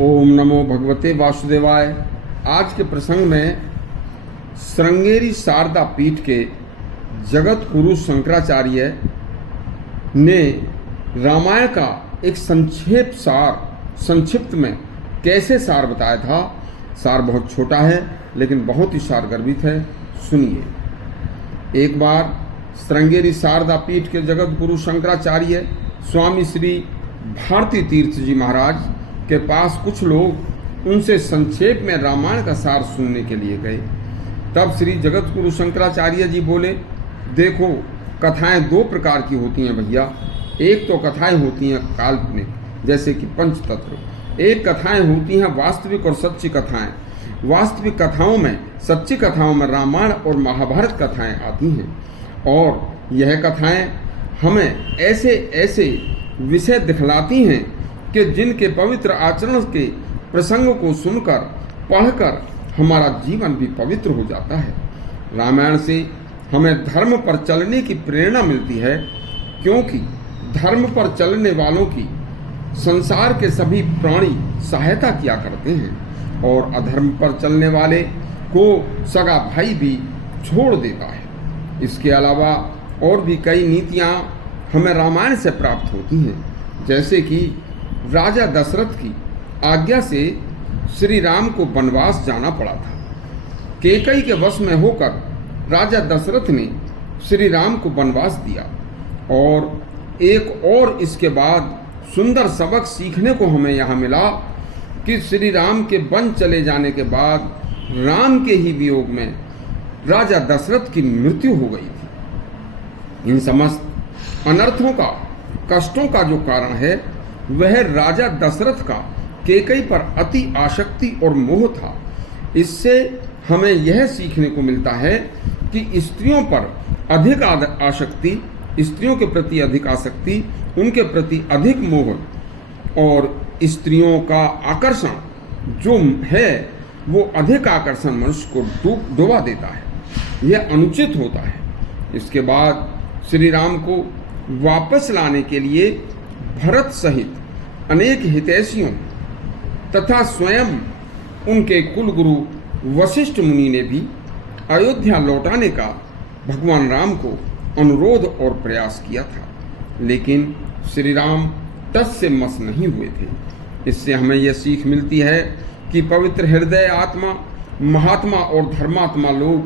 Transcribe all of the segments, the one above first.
ओम नमो भगवते वासुदेवाय। आज के प्रसंग में श्रृंगेरी शारदा पीठ के जगत गुरु शंकराचार्य ने रामायण का एक संक्षिप्त में कैसे सार बताया था। सार बहुत छोटा है लेकिन बहुत ही सारगर्भित है, सुनिए। एक बार श्रृंगेरी शारदा पीठ के जगत गुरु शंकराचार्य स्वामी श्री भारती तीर्थ जी महाराज के पास कुछ लोग उनसे संक्षेप में रामायण का सार सुनने के लिए गए। तब श्री जगत गुरु शंकराचार्य जी बोले, देखो कथाएं दो प्रकार की होती हैं भैया। एक तो कथाएं होती हैं काल्पनिक, जैसे कि पंचतत्व। एक कथाएं होती हैं वास्तविक और सच्ची कथाएं। वास्तविक कथाओं में, सच्ची कथाओं में रामायण और महाभारत कथाएं आती हैं, और यह कथाएं हमें ऐसे ऐसे विषय दिखलाती हैं कि जिनके पवित्र आचरण के प्रसंग को सुनकर, पढ़कर हमारा जीवन भी पवित्र हो जाता है। रामायण से हमें धर्म पर चलने की प्रेरणा मिलती है, क्योंकि धर्म पर चलने वालों की संसार के सभी प्राणी सहायता किया करते हैं, और अधर्म पर चलने वाले को सगा भाई भी छोड़ देता है। इसके अलावा और भी कई नीतियाँ हमें रामायण से प्राप्त होती हैं, जैसे कि राजा दशरथ की आज्ञा से श्री राम को वनवास जाना पड़ा था। कैकेयी के वश में होकर राजा दशरथ ने श्री राम को वनवास दिया। और एक और इसके बाद सुंदर सबक सीखने को हमें यहाँ मिला कि श्री राम के वन चले जाने के बाद राम के ही वियोग में राजा दशरथ की मृत्यु हो गई थी। इन समस्त अनर्थों का, कष्टों का जो कारण है वह राजा दशरथ का कैकेयी पर अति आसक्ति और मोह था। इससे हमें यह सीखने को मिलता है कि स्त्रियों पर अधिक आसक्ति, स्त्रियों के प्रति अधिक आसक्ति, उनके प्रति अधिक मोह और स्त्रियों का आकर्षण जो है वो अधिक आकर्षण मनुष्य को डुबा देता है। यह अनुचित होता है। इसके बाद श्री राम को वापस लाने के लिए भरत सहित अनेक हितैषियों तथा स्वयं उनके कुलगुरु वशिष्ठ मुनि ने भी अयोध्या लौटाने का भगवान राम को अनुरोध और प्रयास किया था, लेकिन श्री राम टस से मस नहीं हुए थे। इससे हमें यह सीख मिलती है कि पवित्र हृदय आत्मा, महात्मा और धर्मात्मा लोग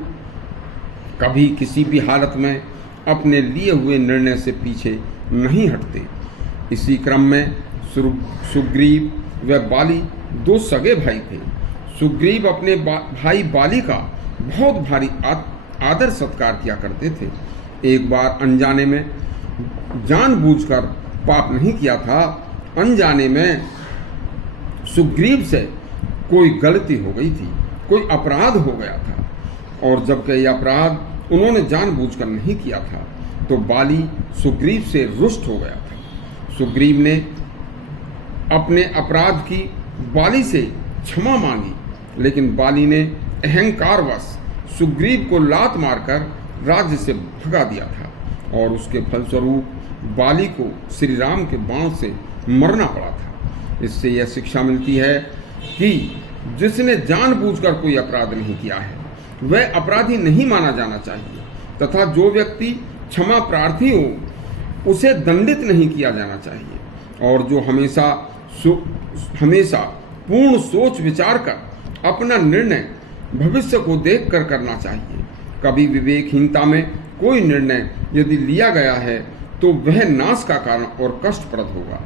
कभी किसी भी हालत में अपने लिए हुए निर्णय से पीछे नहीं हटते। इसी क्रम में सुग्रीव व बाली दो सगे भाई थे। सुग्रीव अपने भाई बाली का बहुत भारी आदर सत्कार किया करते थे। एक बार अनजाने में, जानबूझकर पाप नहीं किया था, अनजाने में सुग्रीव से कोई गलती हो गई थी, कोई अपराध हो गया था, और जबकि यह अपराध उन्होंने जानबूझकर नहीं किया था, तो बाली सुग्रीव से रुष्ट हो गया था। सुग्रीव ने अपने अपराध की बाली से क्षमा मांगी, लेकिन बाली ने अहंकारवश सुग्रीव को लात मारकर राज्य से भगा दिया था, और उसके फलस्वरूप बाली को श्री राम के बाण से मरना पड़ा था। इससे यह शिक्षा मिलती है कि जिसने जानबूझकर कोई अपराध नहीं किया है वह अपराधी नहीं माना जाना चाहिए, तथा जो व्यक्ति क्षमा प्रार्थी हो उसे दंडित नहीं किया जाना चाहिए, और जो हमेशा पूर्ण सोच विचार कर अपना निर्णय भविष्य को देखकर करना चाहिए। कभी विवेकहीनता में कोई निर्णय यदि लिया गया है तो वह नाश का कारण और कष्टप्रद होगा।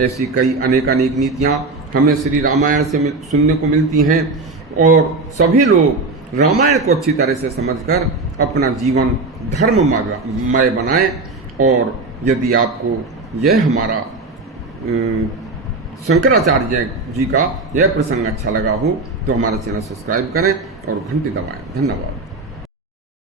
ऐसी कई अनेकानेक नीतियाँ हमें श्री रामायण से सुनने को मिलती हैं, और सभी लोग रामायण को अच्छी तरह से समझकर अपना जीवन धर्ममय बनाएं। और यदि आपको यह हमारा शंकराचार्य जी का यह प्रसंग अच्छा लगा हो तो हमारा चैनल सब्सक्राइब करें और घंटी दबाएं। धन्यवाद।